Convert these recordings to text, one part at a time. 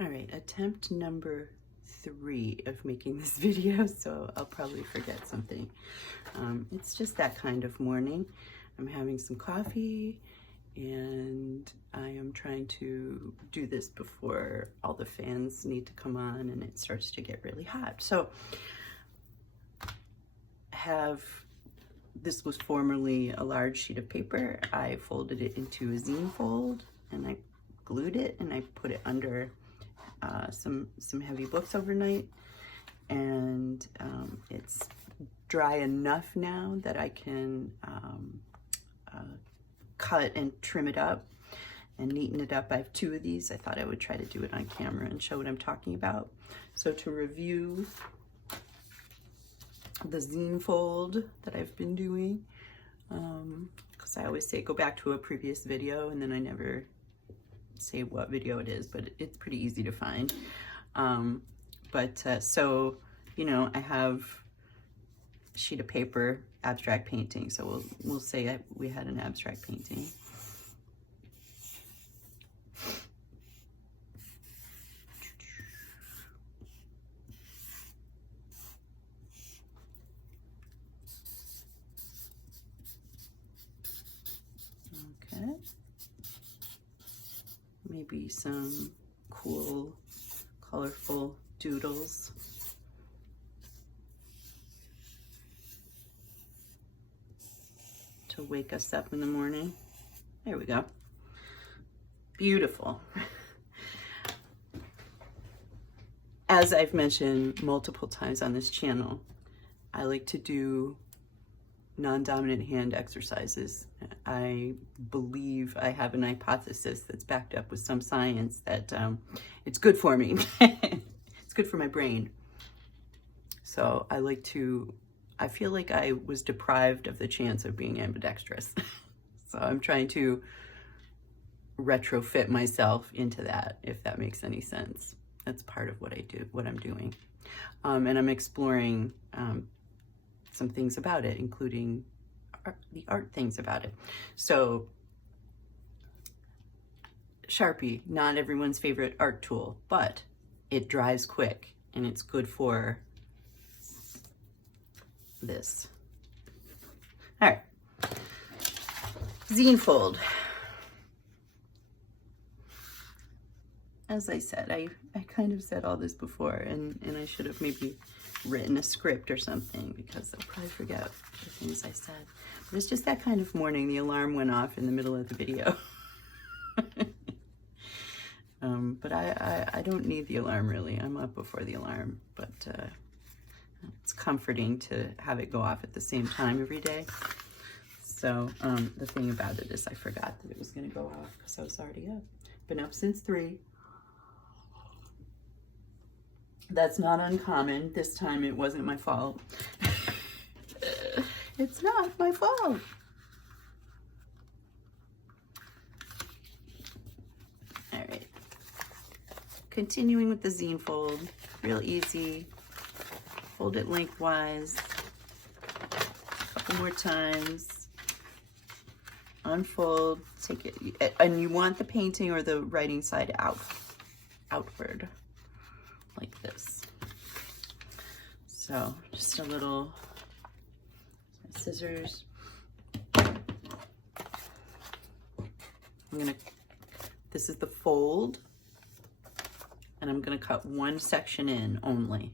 All right, attempt number 3 of making this video, so I'll probably forget something. It's just that kind of morning. I'm having some coffee and I am trying to do this before all the fans need to come on and it starts to get really hot. So this was formerly a large sheet of paper. I folded it into a zine fold and I glued it and I put it under some heavy books overnight, and it's dry enough now that I can cut and trim it up and neaten it up. I have 2 of these. I thought I would try to do it on camera and show what I'm talking about. So to review the zine fold that I've been doing, because I always say go back to a previous video and then I never say what video it is, but it's pretty easy to find. So, you know, I have a sheet of paper, abstract painting. So we'll say we had an abstract painting. Okay. Maybe some cool, colorful doodles. To wake us up in the morning. There we go. Beautiful. As I've mentioned multiple times on this channel, I like to do non-dominant hand exercises. I believe I have an hypothesis that's backed up with some science that it's good for me. It's good for my brain. So I feel like I was deprived of the chance of being ambidextrous. So I'm trying to retrofit myself into that, if that makes any sense. That's part of what I do, what I'm doing. And I'm exploring some things about it, including the art things about it. So Sharpie, not everyone's favorite art tool, but it dries quick and it's good for this. All right, zine fold. As I said, I kind of said all this before, and I should have maybe written a script or something, because I'll probably forget the things I said. But it's just that kind of morning. The alarm went off in the middle of the video. But I don't need the alarm, really. I'm up before the alarm, but it's comforting to have it go off at the same time every day. So the thing about it is I forgot that it was going to go off because I was already up. Been up since 3. That's not uncommon. This time it wasn't my fault. It's not my fault. All right. Continuing with the zine fold. Real easy. Fold it lengthwise. A couple more times. Unfold. Take it. And you want the painting or the writing side outward. Like this. So just a little scissors. This is the fold, and I'm gonna cut one section in only.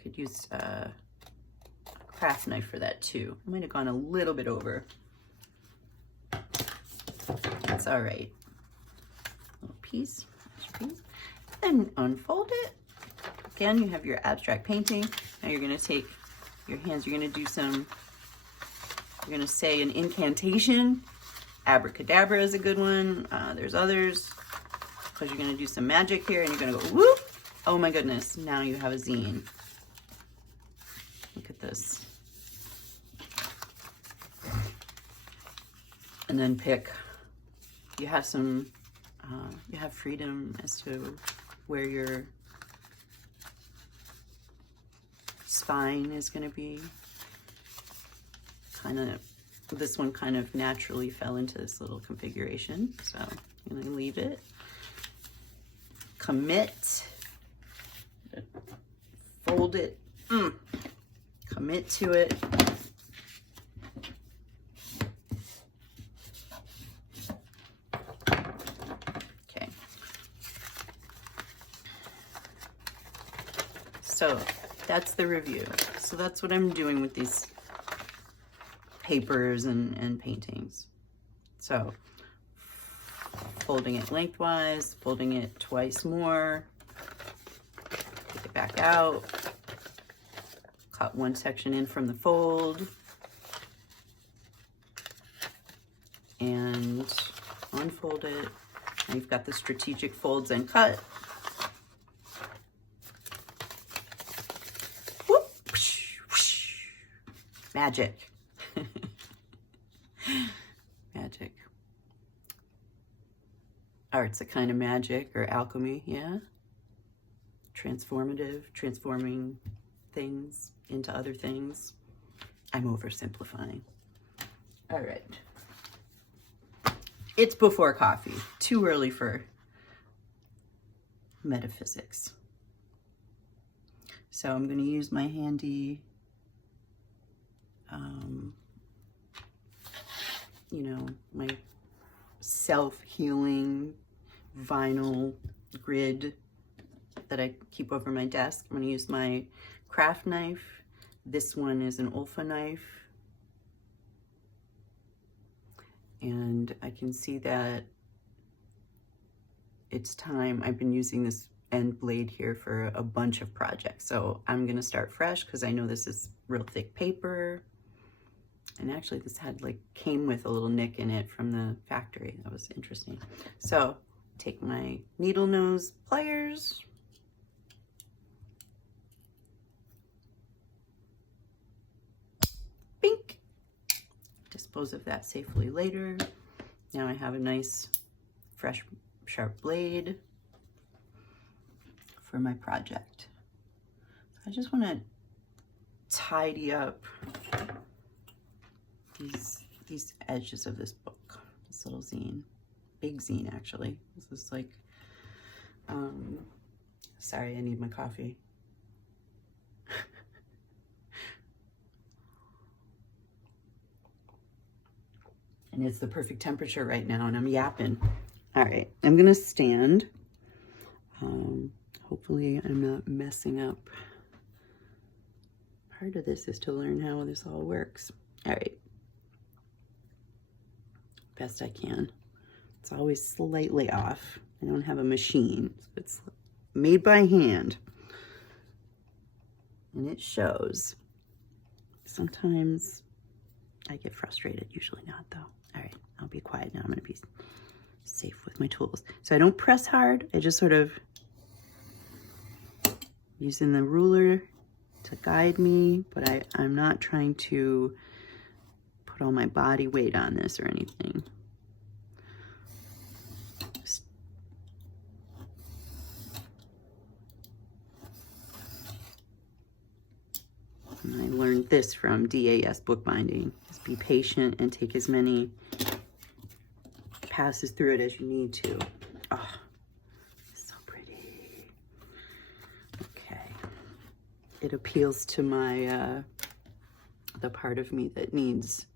Could use a craft knife for that too. I might have gone a little bit over. That's all right. Little piece. Then unfold it. Again, you have your abstract painting. Now you're going to take your hands, you're going to say an incantation. Abracadabra is a good one. There's others, because you're going to do some magic here and you're going to go whoop. Oh my goodness, now you have a zine. Look at this. And then you have some, you have freedom as to where your spine is going to be. Kind of this one kind of naturally fell into this little configuration, so I'm gonna leave it. Commit, fold it, commit to it. Okay. So that's the review. So that's what I'm doing with these papers and paintings. So folding it lengthwise, folding it twice more, take it back out, cut one section in from the fold, and unfold it. Now you've got the strategic folds and cut. Whoop, whoosh, whoosh. Magic. Magic. Art's a kind of magic or alchemy, yeah? Transformative, transforming things into other things. I'm oversimplifying. All right. It's before coffee. Too early for metaphysics. So I'm going to use my handy, you know, my self-healing vinyl grid that I keep over my desk. I'm going to use my craft knife. This one is an Olfa knife. And I can see that it's time. I've been using this end blade here for a bunch of projects. So I'm going to start fresh because I know this is real thick paper. And actually this had came with a little nick in it from the factory. That was interesting. So take my needle nose pliers. Bink. Dispose of that safely later. Now I have a nice, fresh, sharp blade for my project. I just want to tidy up these edges of this book, this little zine, big zine actually. This is like, sorry, I need my coffee. And it's the perfect temperature right now, and I'm yapping. All right, I'm gonna stand. Hopefully I'm not messing up. Part of this is to learn how this all works. All right, best I can. It's always slightly off. I don't have a machine, so it's made by hand. And it shows. Sometimes I get frustrated, usually not though. All right, I'll be quiet now. I'm gonna be safe with my tools. So I don't press hard. I just sort of using the ruler to guide me, but I'm not trying to put all my body weight on this or anything. And I learned this from DAS bookbinding. Just be patient and take as many passes through it as you need to. Oh, so pretty. Okay. It appeals to my, the part of me that needs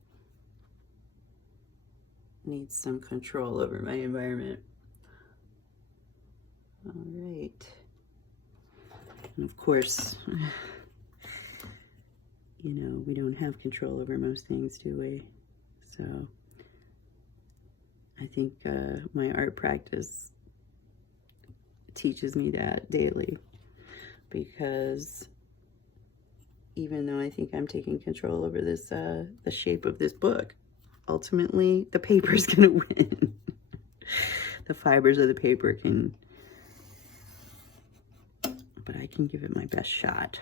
some control over my environment. All right. And of course, you know, we don't have control over most things, do we? So I think my art practice teaches me that daily, because even though I think I'm taking control over this, the shape of this book, ultimately the paper is going to win. The fibers of the paper can, but I can give it my best shot.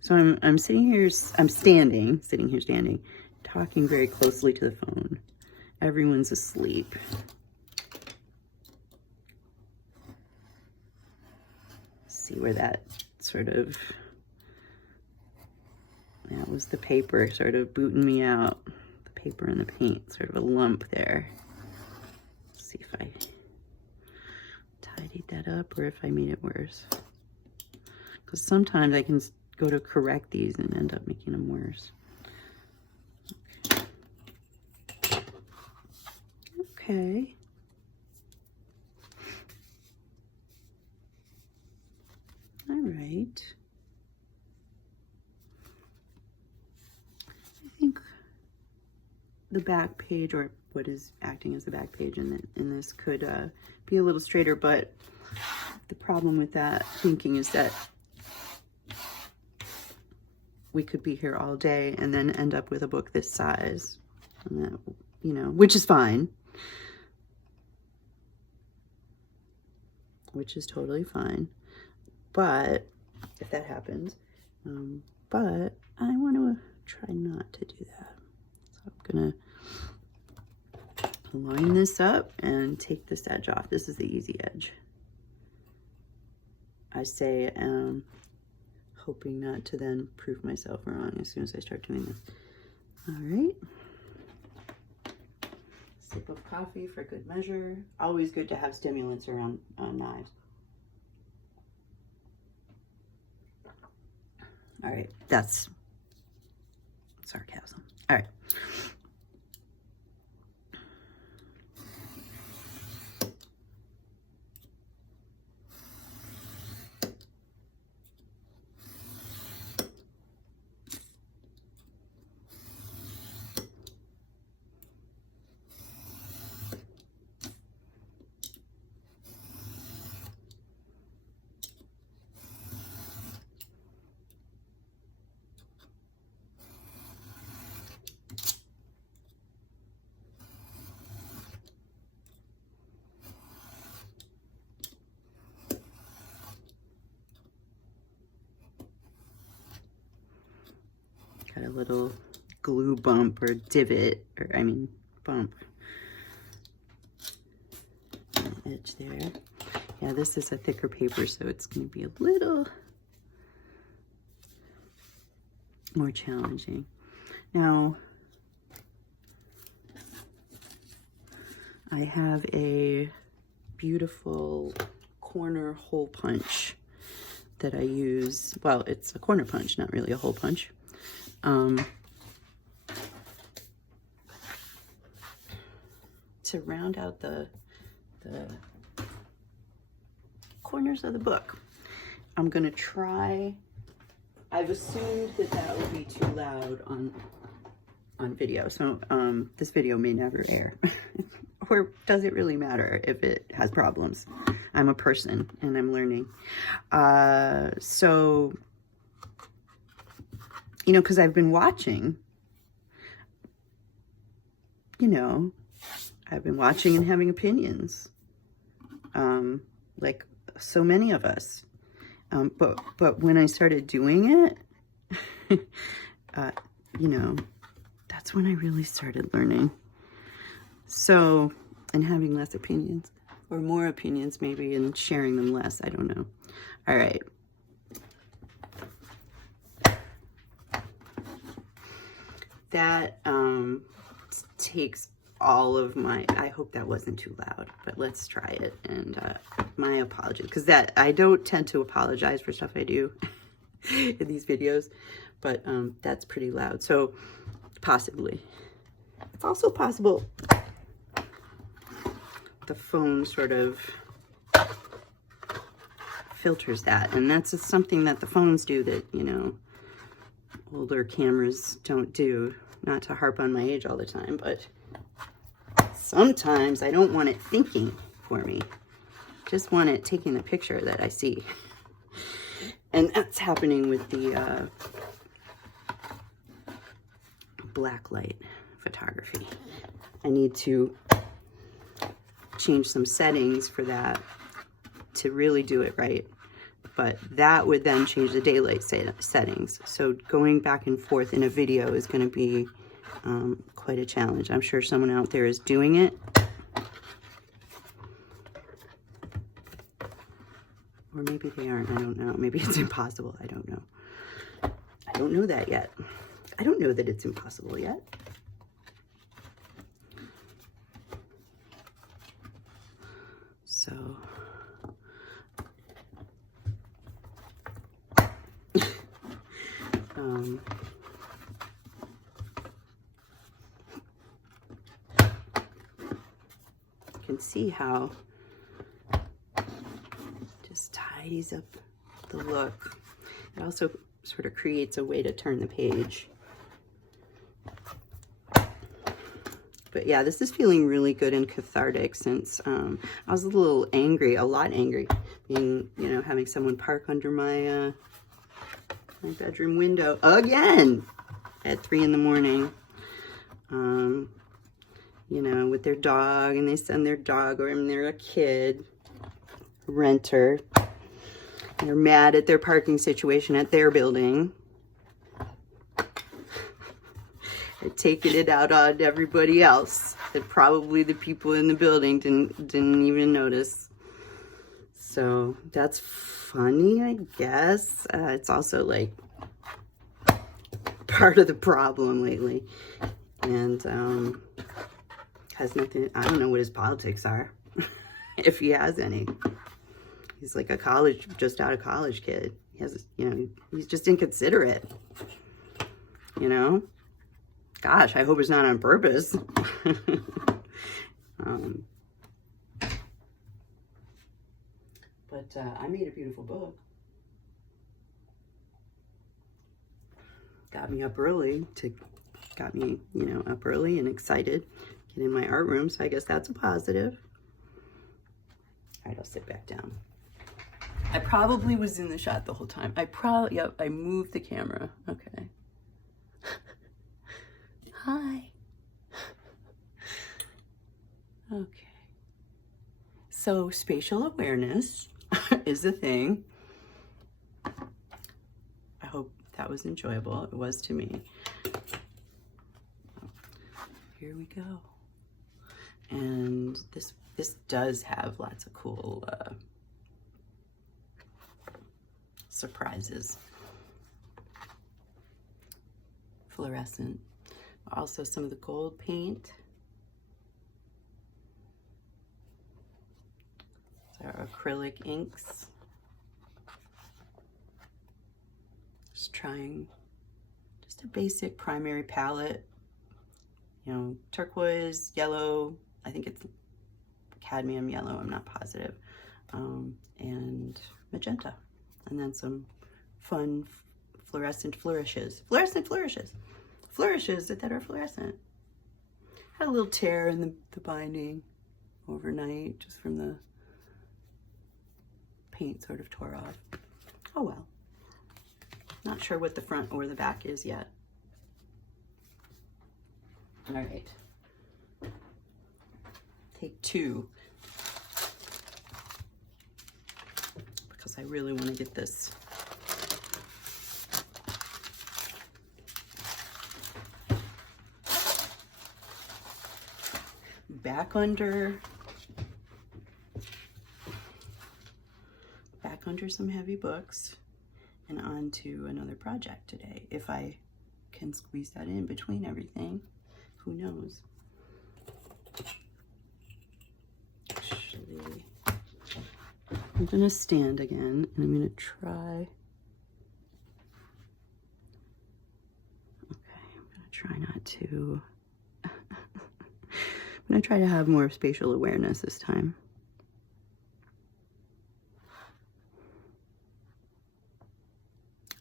So I'm sitting here, sitting here standing, talking very closely to the phone. Everyone's asleep. See where that sort of That was the paper sort of booting me out. The paper and the paint, sort of a lump there. Let's see if I tidied that up or if I made it worse. Because sometimes I can go to correct these and end up making them worse. Okay. All right. I think the back page, or what is acting as the back page in this, could be a little straighter, but the problem with that thinking is that we could be here all day and then end up with a book this size, and that, you know, which is fine, which is totally fine. But if that happens, but I want to try not to do that. So I'm gonna line this up and take this edge off. This is the easy edge. I say, hoping not to then prove myself wrong as soon as I start doing this. All right. Sip of coffee for good measure. Always good to have stimulants around knives. All right, that's sarcasm. All right. Got a little glue bump or divot, or I mean bump. Edge there. Yeah, this is a thicker paper, so it's going to be a little more challenging. Now, I have a beautiful corner hole punch that I use. Well, it's a corner punch, not really a hole punch. To round out the corners of the book. I'm gonna try, I've assumed that that will be too loud on video, so this video may never air. Or does it really matter if it has problems? I'm a person and I'm learning. So, you know, because I've been watching, you know, I've been watching and having opinions, like so many of us. But when I started doing it, you know, that's when I really started learning. So, and having less opinions, or more opinions maybe, and sharing them less, I don't know. All right. That takes all of my, I hope that wasn't too loud, but let's try it. And my apologies, because that, I don't tend to apologize for stuff I do in these videos, but that's pretty loud. So possibly. It's also possible the phone sort of filters that, and that's something that the phones do that, you know, older cameras don't do. Not to harp on my age all the time, but sometimes I don't want it thinking for me. Just want it taking the picture that I see. And that's happening with the black light photography. I need to change some settings for that to really do it right. But that would then change the daylight settings. So going back and forth in a video is going to be quite a challenge. I'm sure someone out there is doing it. Or maybe they aren't, I don't know. Maybe it's impossible, I don't know. I don't know that yet. I don't know that it's impossible yet. So, you can see how just tidies up the look. It also sort of creates a way to turn the page. But yeah, this is feeling really good and cathartic since I was a little angry, a lot angry, being, you know, having someone park under my my bedroom window again at 3 in the morning. You know, with their dog, and they send their dog, or they're a kid renter. And they're mad at their parking situation at their building. They're taking it out on everybody else. That probably the people in the building didn't even notice. So that's funny, I guess. It's also like part of the problem lately, and has nothing. I don't know what his politics are, if he has any. He's like a just out of college kid. He has, you know, he's just inconsiderate. You know, gosh, I hope it's not on purpose. But I made a beautiful book. Got me, you know, up early and excited. Get in my art room, so I guess that's a positive. All right, I'll sit back down. I probably was in the shot the whole time. Yep, I moved the camera. Okay. Hi. Okay. So spatial awareness is a thing. I hope that was enjoyable. It was to me. Here we go. And this does have lots of cool surprises. Fluorescent. Also some of the gold paint. These are acrylic inks. Just trying just a basic primary palette. You know, turquoise, yellow, I think it's cadmium yellow, I'm not positive, and magenta. And then some fun fluorescent flourishes. Flourishes that are fluorescent. Had a little tear in the binding overnight, just from the paint sort of tore off. Oh well. Not sure what the front or the back is yet. All right, take 2, because I really want to get this back under some heavy books and onto another project today, if I can squeeze that in between everything. Who knows? Actually, I'm gonna stand again, and I'm gonna try. Okay, I'm gonna try not to. I'm gonna try to have more spatial awareness this time.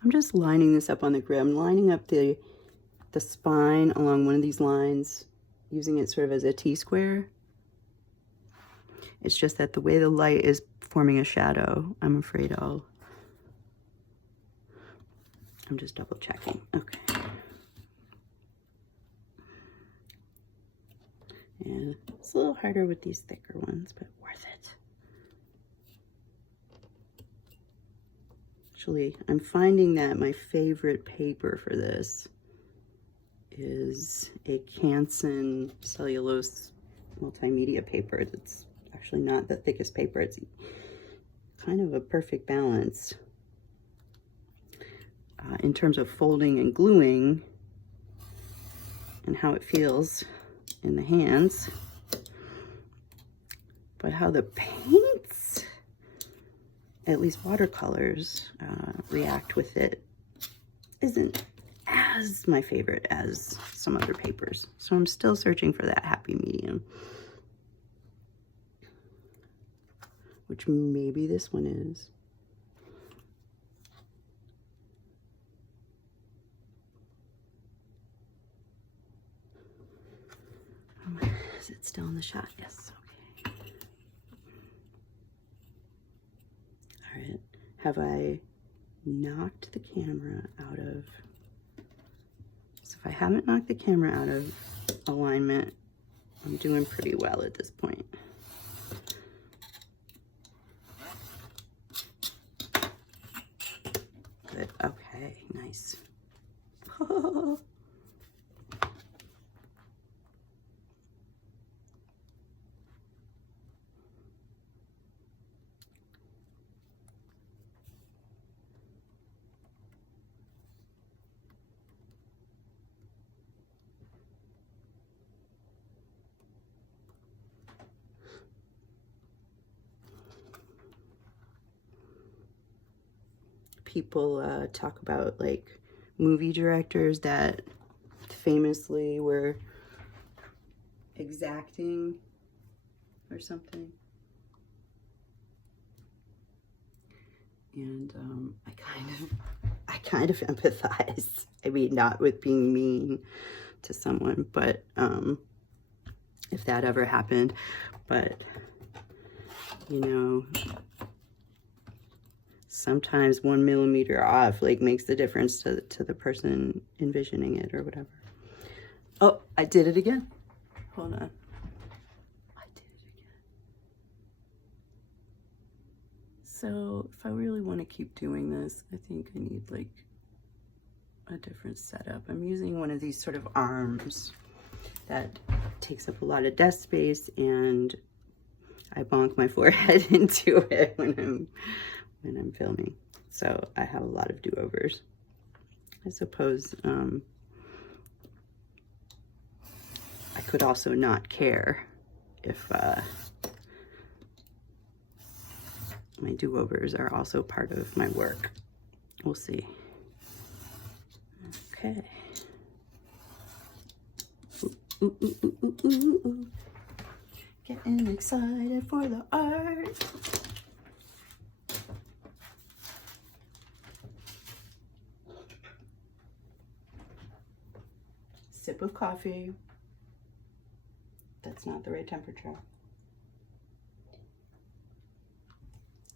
I'm just lining this up on the grid. I'm lining up the spine along one of these lines, using it sort of as a T-square. It's just that the way the light is forming a shadow, I'm afraid I'm just double checking. Okay. And it's a little harder with these thicker ones, but worth it. Actually, I'm finding that my favorite paper for this is a Canson cellulose multimedia paper. That's actually not the thickest paper. It's kind of a perfect balance. in terms of folding and gluing and how it feels in the hands, but how the paints, at least watercolors, react with it isn't as my favorite as some other papers. So I'm still searching for that happy medium, which maybe this one is. Is it still in the shot? Yes, okay. All right, have I knocked the camera out of, so if I haven't knocked the camera out of alignment, I'm doing pretty well at this point. Good, okay, nice. People talk about like movie directors that famously were exacting or something, and I kind of empathize. I mean, not with being mean to someone, but if that ever happened, but you know, sometimes 1 millimeter off like makes the difference to the person envisioning it or whatever. Oh, I did it again. Hold on. I did it again. So if I really want to keep doing this, I think I need like a different setup. I'm using one of these sort of arms that takes up a lot of desk space, and I bonk my forehead into it when I'm filming. So I have a lot of do-overs. I suppose I could also not care if my do-overs are also part of my work. We'll see. Okay. Ooh, ooh, ooh, ooh, ooh, ooh. Getting excited for the art. Sip of coffee. That's not the right temperature.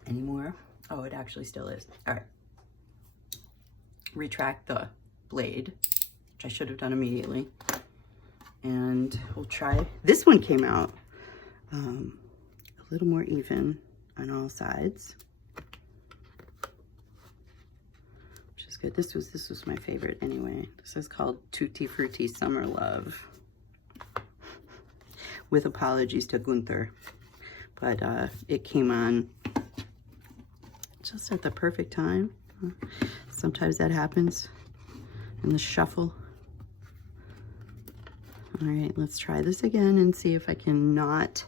Any more? Oh, it actually still is. All right. Retract the blade, which I should have done immediately. And we'll try. This one came out a little more even on all sides, which is good. This was my favorite anyway. This is called Tutti Frutti Summer Love, with apologies to Gunther, but it came on just at the perfect time. Sometimes that happens in the shuffle. All right, let's try this again and see if I can not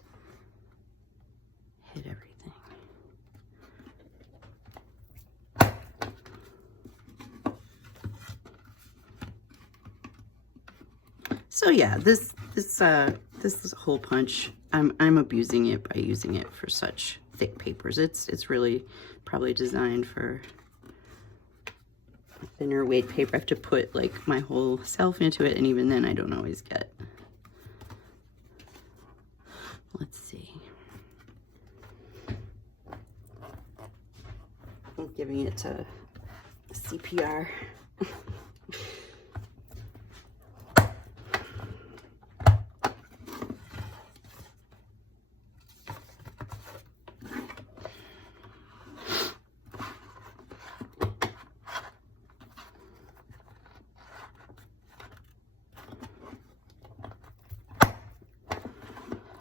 hit everything. So yeah, this hole punch, I'm abusing it by using it for such thick papers. It's really probably designed for thinner weight paper. I have to put like my whole self into it, and even then I don't always get. Let's see. I'm giving it to CPR.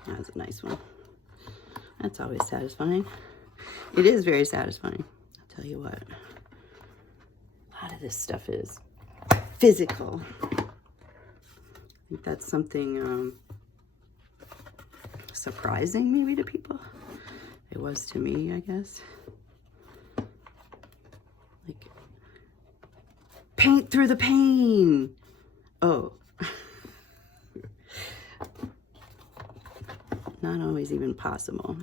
That's a nice one. That's always satisfying. It is very satisfying. I'll tell you what. A lot of this stuff is physical. I think that's something surprising maybe to people. It was to me, I guess. Like, paint through the pain. Oh. Not always even possible.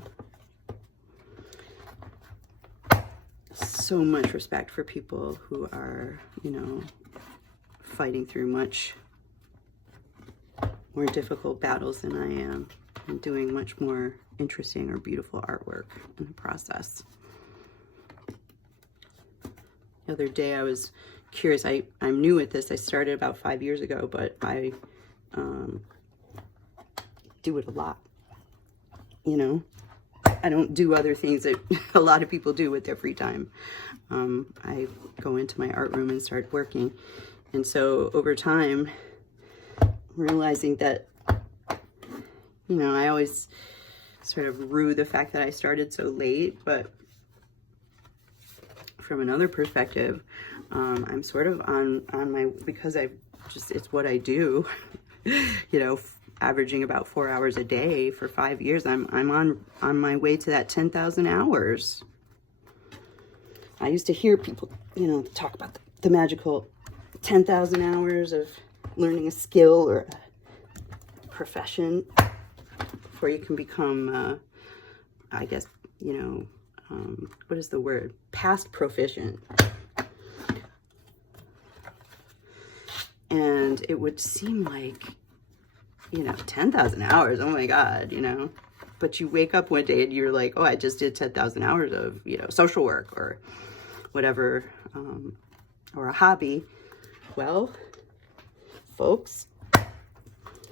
So much respect for people who are, you know, fighting through much more difficult battles than I am, and doing much more interesting or beautiful artwork in the process. The other day I was curious. I'm new at this. I started about 5 years ago, but I do it a lot. You know, I don't do other things that a lot of people do with their free time. I go into my art room and start working. And so over time, realizing that, you know, I always sort of rue the fact that I started so late, but from another perspective, I'm sort of on my, because it's what I do, you know, averaging about 4 hours a day for 5 years. I'm on my way to that 10,000 hours. I used to hear people, you know, talk about the magical 10,000 hours of learning a skill or a profession before you can become, I guess, you know, what is the word? Past proficient. And it would seem like, you know, 10,000 hours, oh my God, you know. But you wake up one day and you're like, oh, I just did 10,000 hours of, you know, social work or whatever, or a hobby. Well, folks,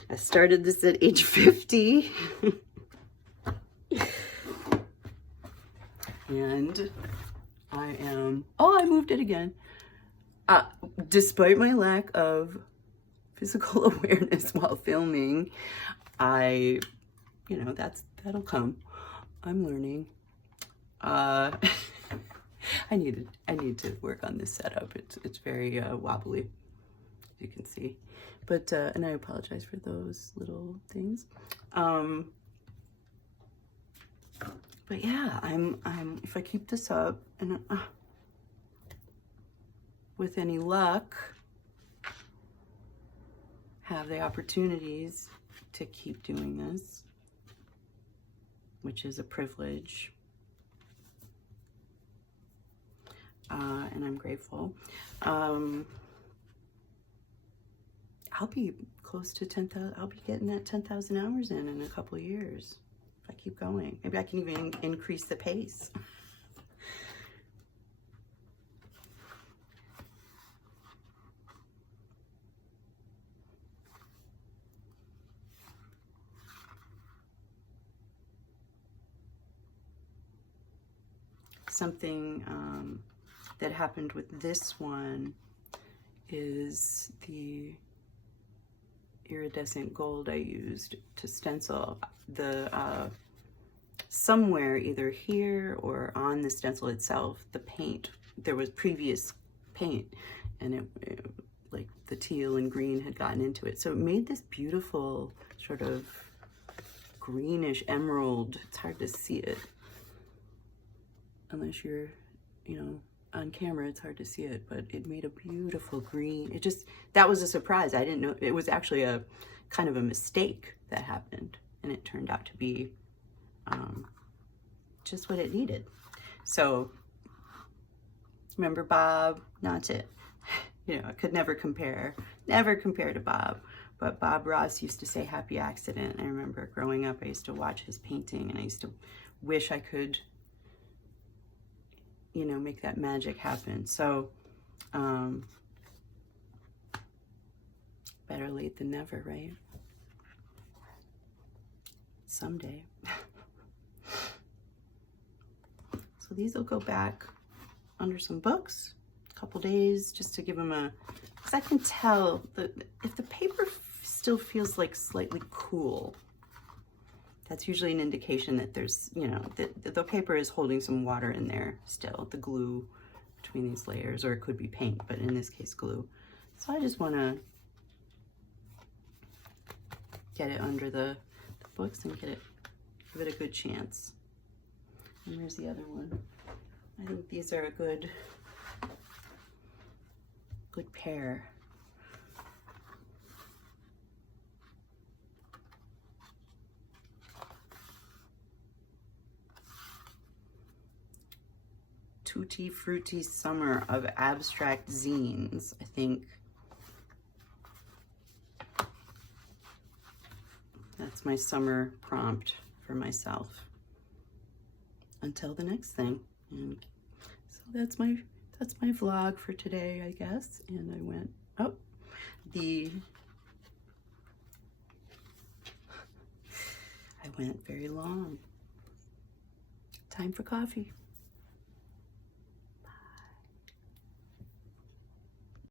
I started this at age 50. And I am, oh, I moved it again. Despite my lack of physical awareness while filming, you know, that'll come. I'm learning. I need to work on this setup. It's very wobbly, as you can see. But and I apologize for those little things. But yeah, I'm if I keep this up and with any luck, have the opportunities to keep doing this, which is a privilege, and I'm grateful. I'll be close to 10,000. I'll be getting that 10,000 hours in a couple of years if I keep going. Maybe I can even increase the pace. Something that happened with this one is the iridescent gold I used to stencil. The somewhere either here or on the stencil itself, the paint, there was previous paint, and it like the teal and green had gotten into it, so it made this beautiful sort of greenish emerald. It's hard to see it unless you're, you know, on camera. It's hard to see it, but it made a beautiful green. It just, that was a surprise. I didn't know. It was actually a kind of a mistake that happened, and it turned out to be just what it needed. So remember Bob? Not it. You know, I could never compare to Bob. But Bob Ross used to say happy accident. I remember growing up, I used to watch his painting, and I used to wish I could, you know, make that magic happen. So better late than never, right? Someday. So these will go back under some books, a couple days, just to give them a, because I can tell that if the paper still feels like slightly cool, that's usually an indication that there's, you know, that the paper is holding some water in there still. The glue between these layers, or it could be paint, but in this case glue. So I just want to get it under the books and give it a good chance. And there's the other one. I think these are a good pair. Tutti Frutti Summer of Abstract Zines. I think that's my summer prompt for myself. Until the next thing. And so that's my vlog for today, I guess. And I went, oh, I went very long. Time for coffee.